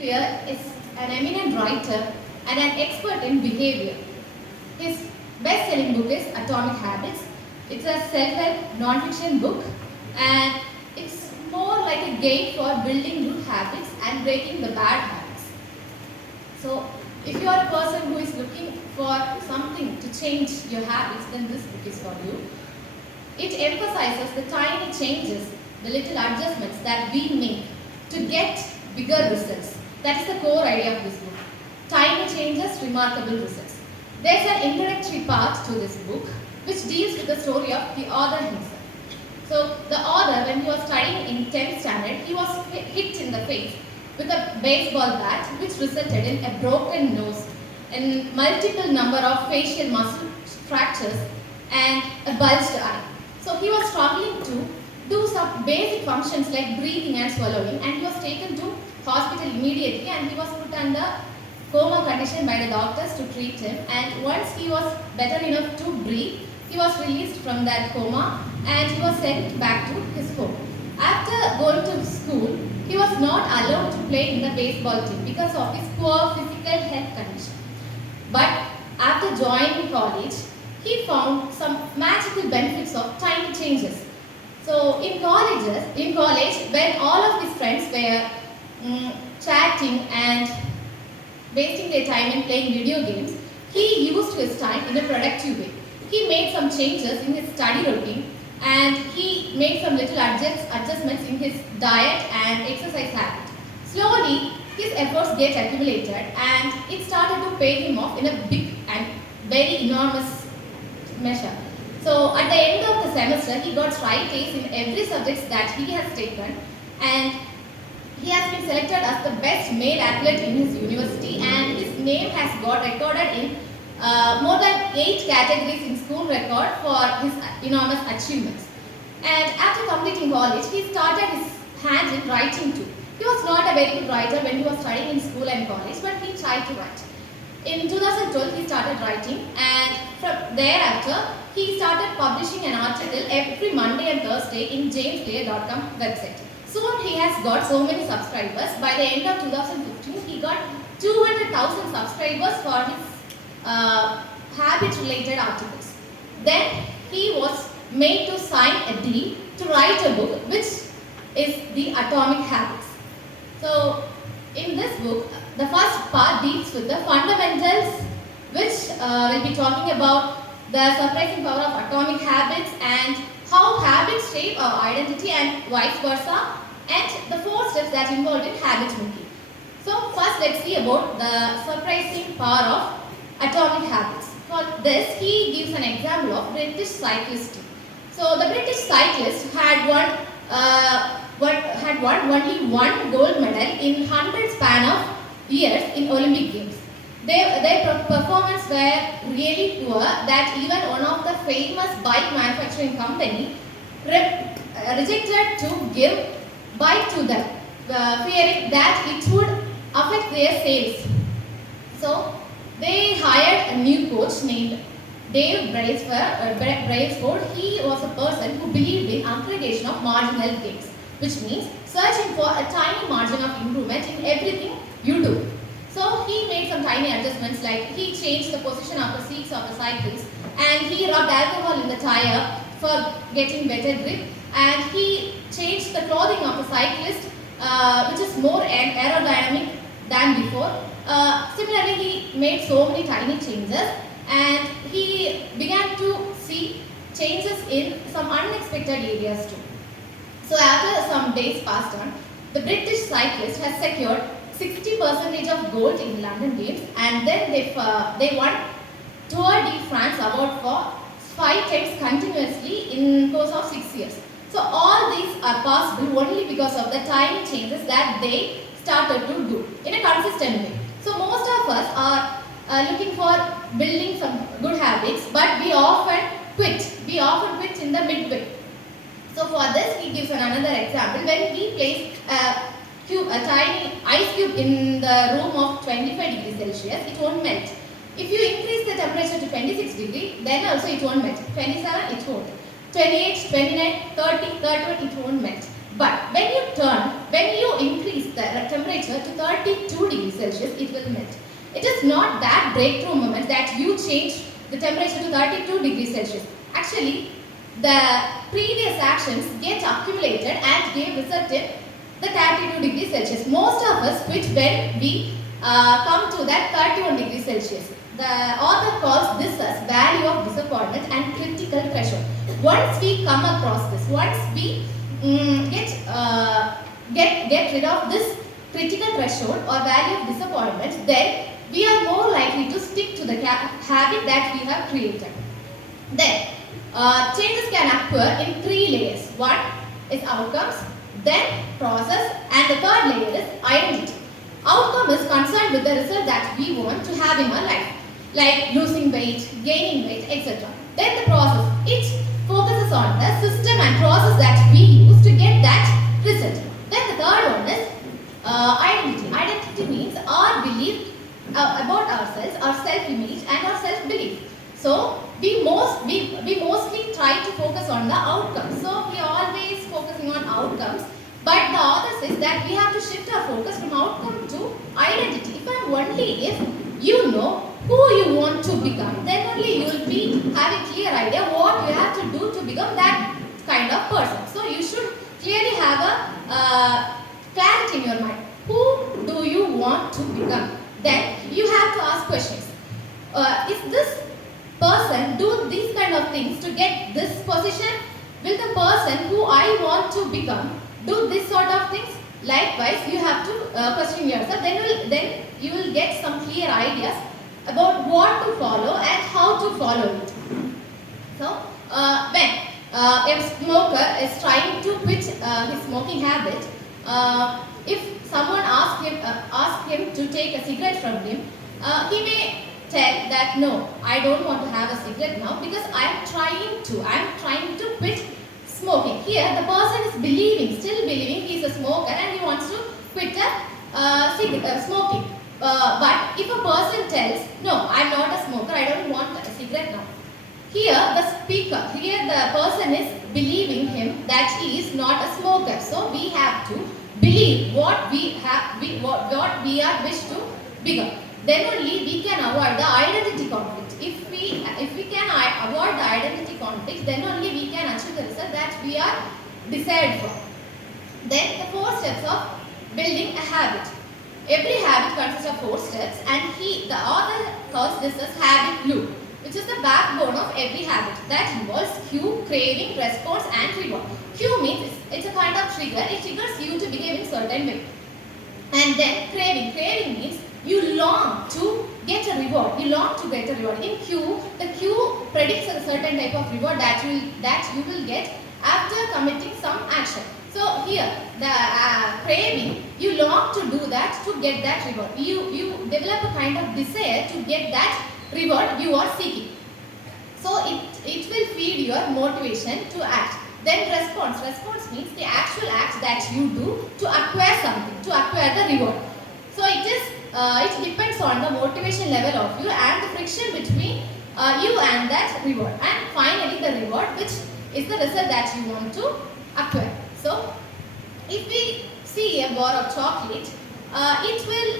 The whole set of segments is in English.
Shakespeare is an eminent writer and an expert in behavior. His best-selling book is Atomic Habits. It's a self-help non-fiction book, and it's more like a guide for building good habits and breaking the bad habits. So, if you are a person who is looking for something to change your habits, then this book is for you. It emphasizes the tiny changes, the little adjustments that we make to get bigger results. That is the core idea of this book. Tiny changes, remarkable results. There's an introductory part to this book which deals with the story of the author himself. So the author, when he was studying in 10th standard, he was hit in the face with a baseball bat which resulted in a broken nose and multiple number of facial muscle fractures and a bulged eye. So he was struggling to do some basic functions like breathing and swallowing, and he was taken to hospital immediately and he was put under coma condition by the doctors to treat him, and once he was better enough to breathe, he was released from that coma and he was sent back to his home. After going to school, he was not allowed to play in the baseball team because of his poor physical health condition. But after joining college, he found some magical benefits of tiny changes. So in college, when all of his friends were chatting and wasting their time in playing video games, he used his time in a productive way. He made some changes in his study routine and he made some little adjustments in his diet and exercise habit. Slowly, his efforts get accumulated and it started to pay him off in a big and very enormous measure. So at the end of the semester, he got straight A's in every subject that he has taken, and he has been selected as the best male athlete in his university, and his name has got recorded in more than 8 categories in school record for his enormous achievements. And after completing college, he started his hand in writing too. He was not a very good writer when he was studying in school and college, but he tried to write. In 2012, he started writing, and from thereafter, he started publishing an article every Monday and Thursday in jamesclear.com website. Soon he has got so many subscribers. By the end of 2015, he got 200,000 subscribers for his habit-related articles. Then he was made to sign a deal to write a book, which is the Atomic Habits. So in this book, the first part deals with the fundamentals, which will be talking about the surprising power of atomic habits and how habits shape our identity and vice versa, and the 4 steps that involved in habit making. So first, let's see about the surprising power of atomic habits. For this, he gives an example of British cyclist. So the British cyclist had won only 1 gold medal in 100 span of years in Olympic Games. Their performance were really poor that even one of the famous bike manufacturing company rejected to give bike to them, fearing that it would affect their sales. So they hired a new coach named Dave Brailsford. He was a person who believed in aggregation of marginal gains, which means searching for a tiny margin of improvement in everything you do. So he made some tiny adjustments, like he changed the position of the seats of the cycles and he rubbed alcohol in the tire for getting better grip, and he changed the clothing of the cyclist which is more aerodynamic than before. Similarly, he made so many tiny changes and he began to see changes in some unexpected areas too. So after some days passed on, the British cyclist has secured 60% of gold in London Games, and then they won Tour de France award for 5 times continuously in course of 6 years. So all these are possible only because of the tiny changes that they started to do in a consistent way. So most of us are looking for building some good habits, but we often quit. We often quit in the midway. So for this, he gives another example. When we place a tiny ice cube in the room of 25 degrees Celsius, it won't melt. If you increase the temperature to 26 degrees, then also it won't melt. 27, it won't. 28, 29, 30, 31, it won't melt. But when you increase the temperature to 32 Celsius, it will melt. It is not that breakthrough moment that you change the temperature to 32 degrees Celsius. Actually, the previous actions get accumulated and gave result in the 32 degrees Celsius. Most of us quit when we come to that 31 degrees Celsius. The author calls this as value of disappointment and critical threshold. Once we come across this, once we get rid of this critical threshold or value of disappointment, then we are more likely to stick to the habit that we have created. Then changes can occur in 3 layers. One is outcomes, then process, and the third layer is identity. Outcome is concerned with the result that we want to have in our life, like losing weight, gaining weight, etc. Then the process, it focuses on the system and process that we use to get that result. Then the third one is identity. Identity means our belief about ourselves, our self-image and our self-belief. So we mostly try to focus on the outcomes. So we are always focusing on outcomes. But the author says that we have to shift our focus from outcome to identity. If and only if you know who you want to become, then only you will be having clear idea what you have to do to become that kind of person. So you should clearly have a clarity in your mind. Who do you want to become? Then you have to ask questions. Is this person do these kind of things to get this position? Will the person who I want to become do this sort of things? Likewise, you have to question yourself. Then you will get some clear ideas about what to follow and how to follow it. So, when a smoker is trying to quit his smoking habit, if someone asks him to take a cigarette from him, he may tell that no, I don't want to have a cigarette now because I'm trying to quit smoking. Here the person is still believing he is a smoker and he wants to quit smoking. But if a person tells, no, I'm not a smoker, I don't want a cigarette now. Here the person is believing him that he is not a smoker. So we have to believe what we are wish to become. Then only we can avoid the identity conflict. If we can avoid the identity conflict, then only we can achieve the result that we are desired for. Then the 4 steps of building a habit. Every habit consists of 4 steps, and the author calls this as habit loop, which is the backbone of every habit. That involves cue, craving, response, and reward. Cue means it's a kind of trigger. It triggers you to behave in certain way. And then craving. Craving means you long to get a reward. In cue, the cue predicts a certain type of reward that you will get after committing some action. So here, the craving, you long to do that to get that reward. You develop a kind of desire to get that reward you are seeking. So it will feed your motivation to act. Then response. Response means the actual act that you do to acquire something, to acquire the reward. So it depends on the motivation level of you and the friction between you and that reward. And finally the reward, which is the result that you want to acquire. So if we see a bar of chocolate, it will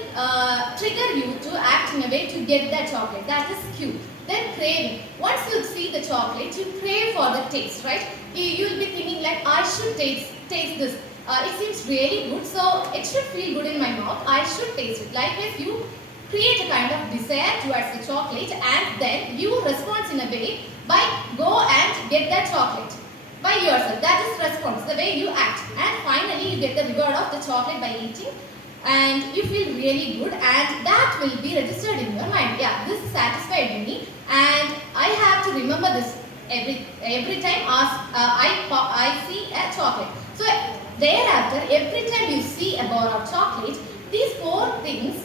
trigger you to act in a way to get that chocolate. That is cue. Then craving. Once you see the chocolate, you crave for the taste, right? You will be thinking like, I should taste this. It seems really good, so it should feel good in my mouth. I should taste it. Likewise, you create a kind of desire towards the chocolate, and then you respond in a way by go and get that chocolate by yourself. That is response, the way you act. And finally, you get the reward of the chocolate by eating, and you feel really good, and that will be registered in your mind. Yeah, this satisfied me, and I have to remember this every time I see a chocolate. So thereafter, every time you see a bar of chocolate, these 4 things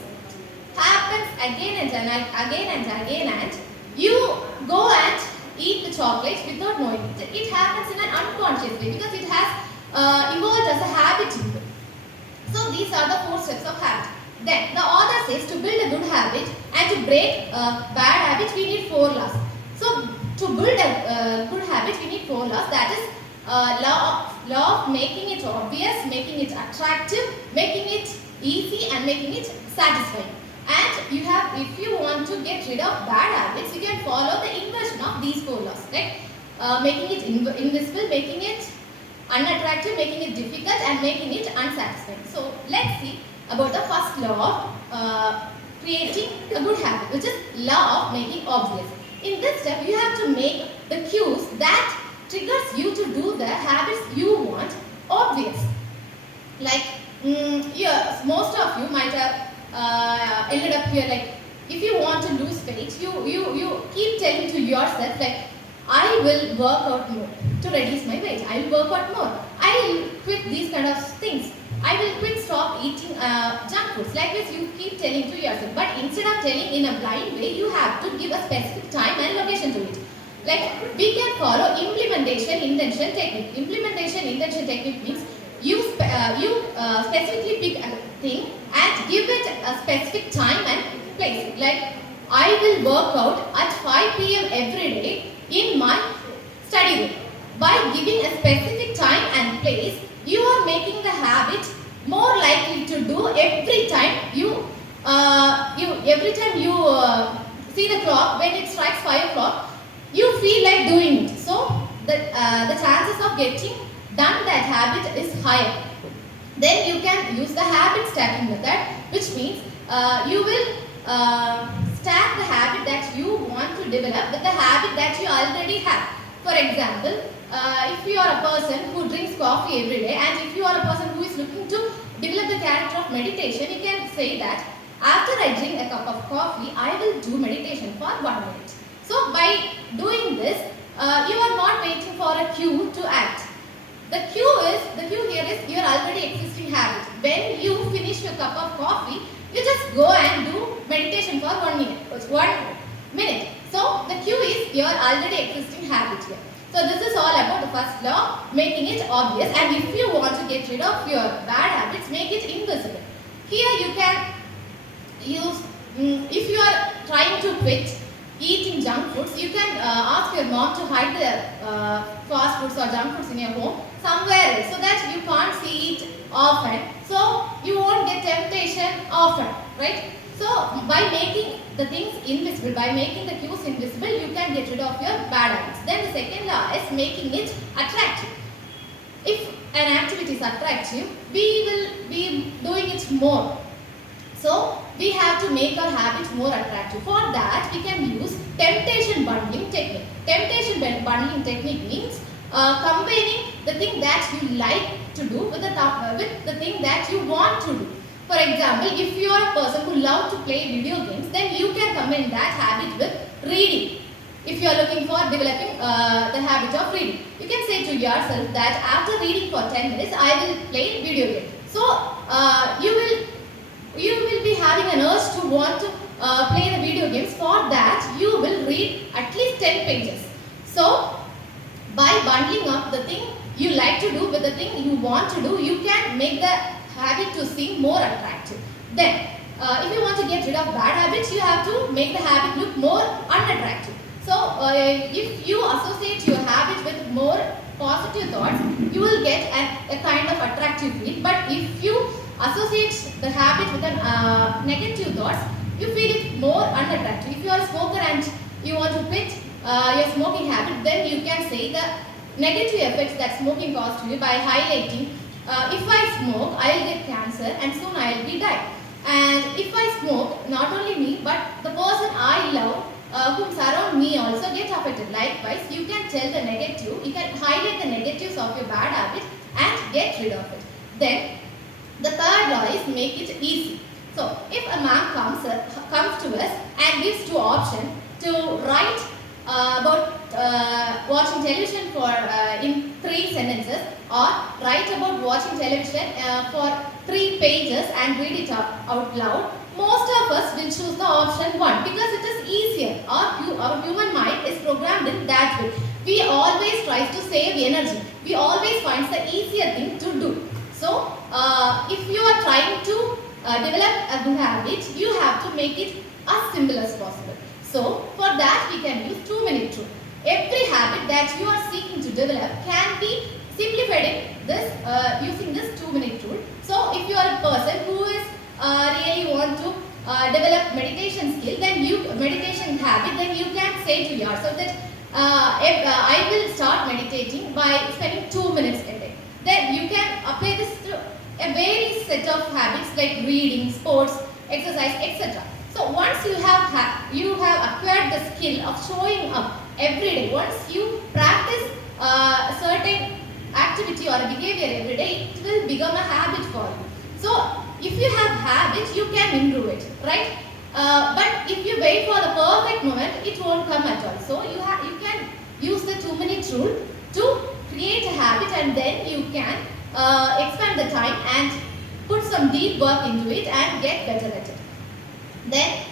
happens again and again, and you go and eat the chocolate without knowing it. It happens in an unconscious way because it has evolved as a habit in you. So these are the 4 steps of habit. Then the author says to build a good habit and to break a bad habit, we need 4 laws. So to build a good habit, we need 4 laws. That is law of making it obvious, making it attractive, making it easy and making it satisfying. And you have, if you want to get rid of bad habits, you can follow the inversion of these 4 laws, right? Making it invisible, making it unattractive, making it difficult, and making it unsatisfying. So let's see about the first law of creating a good habit, which is law of making obvious. In this step, you have to make the cues that triggers you to do the habits you want obvious. Like, yeah, most of you might have ended up here, like, if you want to lose weight, you keep telling to yourself, like, I will work out more to reduce my weight. I will work out more. I will quit these kind of things. I will stop eating junk foods. Like this, you keep telling to yourself. But instead of telling in a blind way, you have to give a specific time and location to it. Like, we can follow implementation intention technique. Implementation intention technique means you specifically pick a thing and give it a specific time and place. Like, I will work out at 5 p.m. every day in my study room. By giving a specific time and place, you are making the habit more likely to do every time you see the clock. When it strikes 5 o'clock, you feel like doing it. So the chances of getting done that habit is higher. Then you can use the habit stacking method, which means you will stack the habit that you want to develop with the habit that you already have. For example, if you are a person who drinks coffee every day, and if you are a person who is looking to develop the character of meditation, you can say that after I drink a cup of coffee, I will do meditation for 1 minute. So by doing this, you are not waiting for a cue to act. The cue here is your already existing habit. When you finish your cup of coffee, you just go and do meditation for 1 minute. So the cue is your already existing habit here. So this is all about the first law, making it obvious. And if you want to get rid of your bad habits, make it invisible. Here you can use, if you are trying to quit eating junk foods, you can ask your mom to hide the fast foods or junk foods in your home somewhere else, so that you can't see it often. So you won't get temptation often, right? So by making the things invisible, by making the cues invisible, you can get rid of your bad habits. Then the second law is making it attractive. If an activity is attractive, we will be doing it more. So we have to make our habit more attractive. For that, we can use temptation bundling technique. Temptation bundling technique means combining the thing that you like to do with the thing that you want to do. For example, if you are a person who loves to play video games, then you can combine that habit with reading. If you are looking for developing the habit of reading, you can say to yourself that after reading for 10 minutes, I will play video game. So you will be having an urge to want to play the video games. For that, you will read at least 10 pages. So by bundling up the thing you like to do with the thing you want to do, you can make the habit to seem more attractive. Then, if you want to get rid of bad habits, you have to make the habit look more unattractive. So, if you associate your habit with more positive thoughts, you will get a kind of attractive feel. But if you associate the habit with negative thoughts, you feel it more unattractive. If you are a smoker and you want to quit your smoking habit, then you can say the negative effects that smoking causes to you by highlighting, if I smoke, I will get cancer and soon I will be die. And if I smoke, not only me, but the person I love, whom surround me also get affected. Likewise, you can tell the negative, you can highlight the negatives of your bad habit and get rid of it. Then, the third law is make it easy. So, if a man comes to us and gives 2 options to write about watching television for in 3 sentences, or write about watching television for 3 pages and read it out loud, most of us will choose the option 1 because it is easier. Our human mind is programmed in that way. We always try to save energy. We always find the easier thing to do. So, if you are trying to develop a good habit, you have to make it as simple as possible. So, for that we can use 2-minute rule. Every habit that you are seeking to develop can be simplified in this using this 2-minute rule. So if you are a person who is really want to develop meditation skill, then meditation habit, then you can say to yourself that if I will start meditating by spending 2 minutes a day. Then you can apply this to a various set of habits like reading, sports, exercise, etc. So once you have acquired the skill of showing up every day, once you practice a certain activity or a behavior every day, it will become a habit for you. So if you have habit, you can improve it, right? But if you wait for the perfect moment, it won't come at all. So you can use the 2-minute rule to create a habit, and then you can expand the time and put some deep work into it and get better at it. Then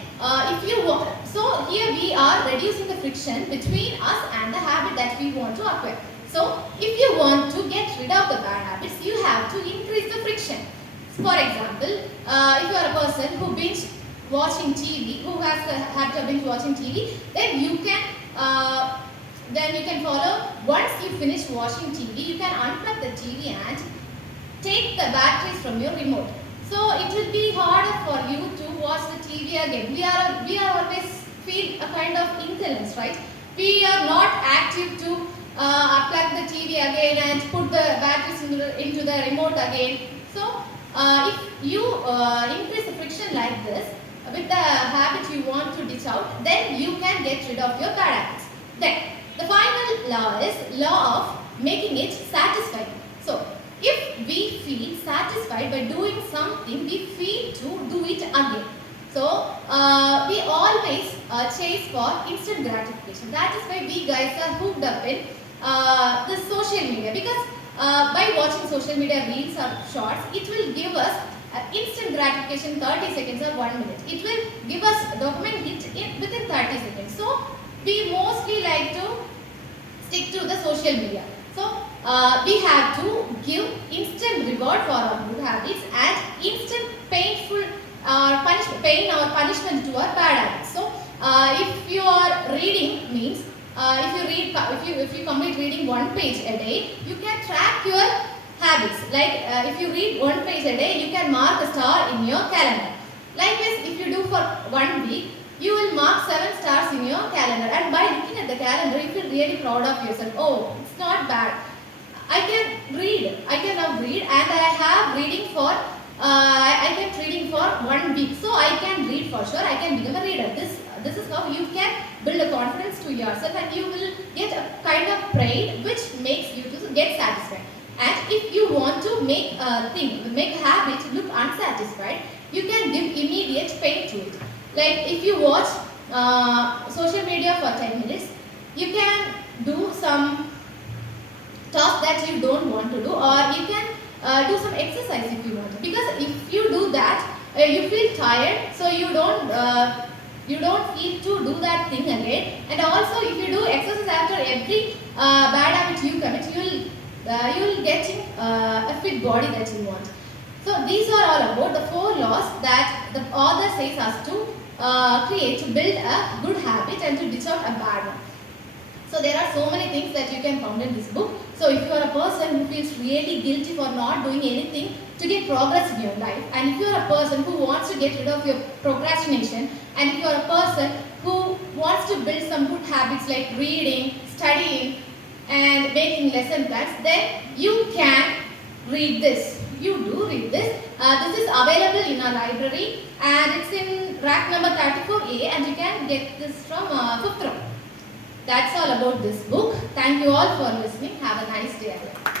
so here we are reducing the friction between us and the habit that we want to acquire. So if you want to get rid of the bad habits, you have to increase the friction. For example, if you are a person who binge watching TV, who has the habit of binge watching TV, then you can follow. Once you finish watching TV, you can unplug the TV and take the batteries from your remote. So it will be harder for you to watch the TV again. We are always feel a kind of indolence, right? We are not active to unplug the TV again and put the batteries into the remote again. So if you increase the friction like this with the habit you want to ditch out, then you can get rid of your bad habits. Then the final law is law of making it satisfying. So if we feel satisfied by doing something, we feel to do it again. So we always chase for instant gratification. That is why we guys are hooked up in the social media, because by watching social media reels or shorts, it will give us instant gratification 30 seconds or 1 minute. It will give us dopamine hit within 30 seconds. So we mostly like to stick to the social media. So we have to give instant reward for our good habits and instant pain or punishment to our bad habits. So if you are reading, means if you complete reading 1 page a day, you can track your habits. Like if you read 1 page a day, you can mark a star in your calendar. Likewise, if you do for 1 week, you will mark 7 stars in your calendar. And by looking at the calendar, you feel really proud of yourself. Oh, it's not bad. I can read. I can now read, and I have reading for. I kept reading for 1 week, so I can read for sure. I can become a reader. This is how you can build a confidence to yourself, and you will get a kind of pride which makes you to get satisfied. And if you want to make a habit look unsatisfied, you can give immediate pain to it. Like if you watch social media for 10 minutes, you can do some task that you don't want to do, or you can do some exercise if you want to. Because if you do that, you feel tired, so you don't feel to do that thing again. And also, if you do exercise after every bad habit you commit, you will get a fit body that you want. So these are all about the 4 laws that the author says us to create to build a good habit and to ditch out a bad one. So there are so many things that you can find in this book. So if you are a person who feels really guilty for not doing anything to get progress in your life, and if you are a person who wants to get rid of your procrastination, and if you are a person who wants to build some good habits like reading, studying, and making lesson plans, then you can read this. You do read this. This is available in our library, and it's in rack number 34A, and you can get this from 5th row. That's all about this book. Thank you all for listening. Have a nice day ahead.